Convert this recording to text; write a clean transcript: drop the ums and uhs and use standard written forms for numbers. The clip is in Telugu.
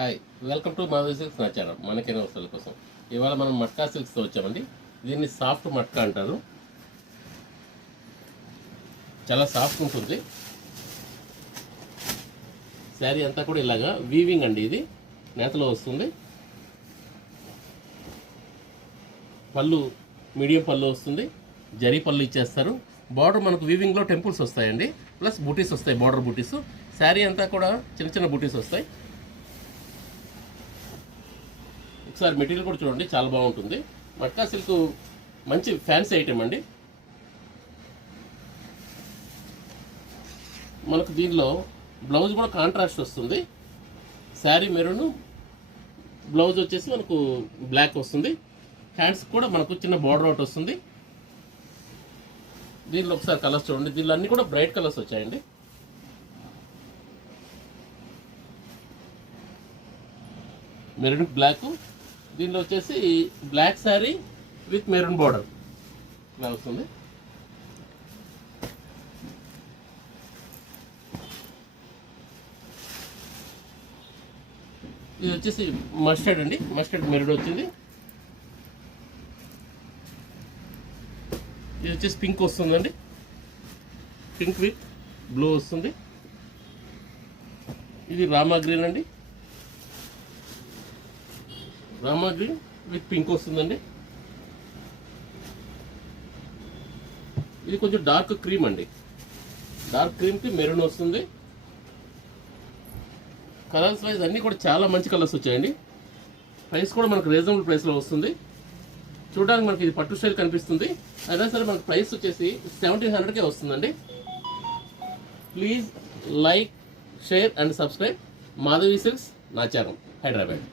Hi, welcome to Madhavi silks నా ఛానల్. మనకైన వస్తువుల కోసం ఇవాళ మనం మట్కా సిల్క్స్తో వచ్చామండి. దీన్ని సాఫ్ట్ మట్కా అంటారు. చాలా సాఫ్ట్ ఉంటుంది. శారీ అంతా కూడా ఇలాగా వీవింగ్ అండి. ఇది నేతలో వస్తుంది. పళ్ళు మీడియం పళ్ళు వస్తుంది. జరీ పళ్ళు ఇచ్చేస్తారు. బార్డర్ మనకు వీవింగ్లో టెంపుల్స్ వస్తాయండి, ప్లస్ బూటీస్ వస్తాయి, బార్డర్ బూటీస్. శారీ అంతా కూడా చిన్న చిన్న బూటీస్ వస్తాయి. ఒకసారి మెటీరియల్ కూడా చూడండి, చాలా బాగుంటుంది. మట్కా సిల్క్ మంచి ఫ్యాన్సీ ఐటెం అండి. మనకు దీనిలో బ్లౌజ్ కూడా కాంట్రాస్ట్ వస్తుంది. శారీ మెరూన్, బ్లౌజ్ వచ్చేసి మనకు బ్లాక్ వస్తుంది. హ్యాండ్స్ కూడా మనకు చిన్న బార్డర్ అవుట్ వస్తుంది. దీనిలో ఒకసారి కలర్స్ చూడండి. దీనిలో అన్నీ కూడా బ్రైట్ కలర్స్ వచ్చాయండి. మెరూన్ బ్లాక్, దీనిలో వచ్చేసి black sari with maroon border ఇలా వస్తుంది. ఇది వచ్చేసి మస్టర్డ్ అండి, మస్టర్డ్ మెరూన్ వచ్చింది. ఇది వచ్చేసి పింక్ వస్తుందండి, పింక్ విత్ బ్లూ వస్తుంది. ఇది రామా గ్రీన్ అండి, రామా గ్రీన్ విత్ పింక్ వస్తుందండి. ఇది కొంచెం డార్క్ క్రీమ్ అండి, డార్క్ క్రీమ్కి మెరూన్ వస్తుంది. కలర్స్ వైజ్ అన్నీ కూడా చాలా మంచి కలర్స్ వచ్చాయండి. ప్రైస్ కూడా మనకు రీజనబుల్ ప్రైస్లో వస్తుంది. చూడడానికి మనకి ఇది పట్టు స్టైల్ కనిపిస్తుంది. అయినా సరే మనకు ప్రైస్ వచ్చేసి 1700కే వస్తుందండి. Please like, share and subscribe Madhavi silks నా ఛానల్, హైదరాబాద్.